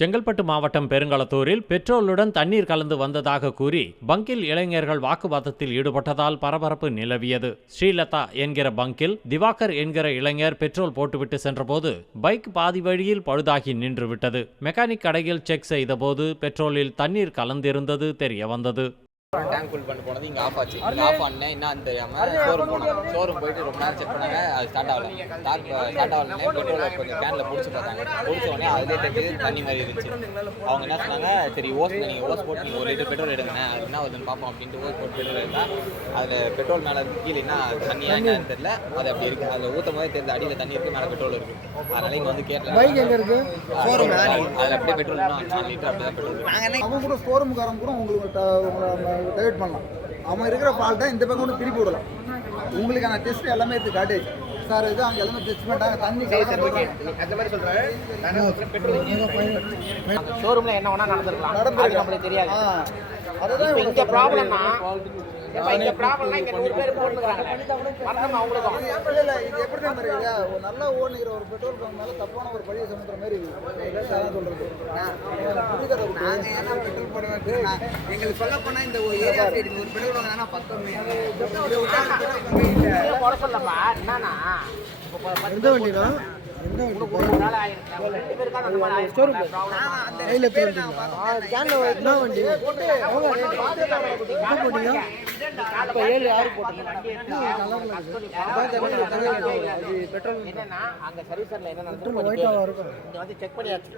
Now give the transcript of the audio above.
செங்கல்பட்டு மாவட்டம் பெருங்களத்தூரில் பெட்ரோலுடன் தண்ணீர் கலந்து வந்ததாக கூறி பங்கில் இளைஞர்கள் வாக்குவாதத்தில் ஈடுபட்டதால் பரபரப்பு நிலவியது. ஸ்ரீலதா என்கிற பங்கில் திவாகர் என்கிற இளைஞர் பெட்ரோல் போட்டுவிட்டு சென்றபோது பைக் பாதி வழியில் பழுதாகி நின்றுவிட்டது. மெக்கானிக் கடையில் செக் செய்தபோது பெட்ரோலில் தண்ணீர் கலந்திருந்தது தெரிய வந்தது. டேங்க் ஃபுல் பண்ணி போனது இங்கே ஆஃப் ஆச்சு. ஆஃப் பண்ணேன் என்னன்னு தெரியாமல் ஷோரூம் போனோம். ஷோரூம் போயிட்டு ரொம்ப நேரம் செக் பண்ணாங்க, அது ஸ்டார்ட் ஆகலை. ஸ்டார்ட் ஆகலன்னே பெட்ரோலை கொஞ்சம் கேனில் பிடிச்சி பார்த்தாங்க. பிடிச்ச உடனே அதிலே தெரிஞ்சு தண்ணி மாதிரி இருந்துச்சு. அவங்க என்ன சொன்னாங்க, சரி நீங்கள் ஓஸ் போட்டு நீங்கள் 1 லிட்டர் பெட்ரோல் எடுங்க, அது என்ன வருதுன்னு பார்ப்போம் அப்படின்ட்டு ஓஸ் போட்டு பெட்ரோல் எடுத்தால் அதில் பெட்ரோல் மேலே கீழே என்ன தண்ணியாக என்னன்னு தெரியல. அது அப்படி இருக்குது. அதில் ஊற்றும் போதே தெரிஞ்ச அடியில் தண்ணி இருக்குது, மேலே பெட்ரோல் இருக்குது. அதனால இங்கே வந்து கேட்டேன், பைக் எங்கே இருக்குது, ஷோரூம் அதில் அப்படியே பெட்ரோல் 4 லிட்டர் அப்படியே தான் பெட்ரோல். அவங்க கூட ஷோரூமுக்காரங்க கூட உங்களுக்கு டைவர்ட் பண்ணலாம். அவன் இருக்கிற ஃபால்ட்டை இந்த பக்கம் கூட திருப்பி விடலாம். உங்களுக்கான டெஸ்ட் எல்லாமே எடுத்து காட்டு சார். இது அவங்க எல்லாமே டெஸ்ட் பண்ணிட்டாங்க. தண்ணி அந்த மாதிரி சொல்கிறாரு. ஷோரூமில் என்ன வேணால் நடந்திருக்கலாம், நம்மளுக்கு தெரியாது. அதுதான் இங்கே ப்ராப்ளம்னா இங்கே ப்ராப்ளம்னா இங்கே 100 பேர் போட்டுக்கிறாங்க. மறந்துமா அவங்களுக்கும் இல்லை இது எப்படி தான் இருக்குது. ஒரு நல்லா ஓடுகிற ஒரு பெட்ரோல் பங்க் மேலே தப்பான ஒரு பழியை சுமத்துற மாதிரி இருக்குது. சொல்கிறது நாங்கள் ஏன்னா பெட்ரோல் போட வேண்டிய எங்களுக்கு சொல்ல போனால் இந்த ஏரியா சைடு ஒரு பெட்ரோல் வாங்கினா 10 போட சொல்லப்பா. என்னன்னா எந்த வண்டினா செக் பண்ணியாச்சு.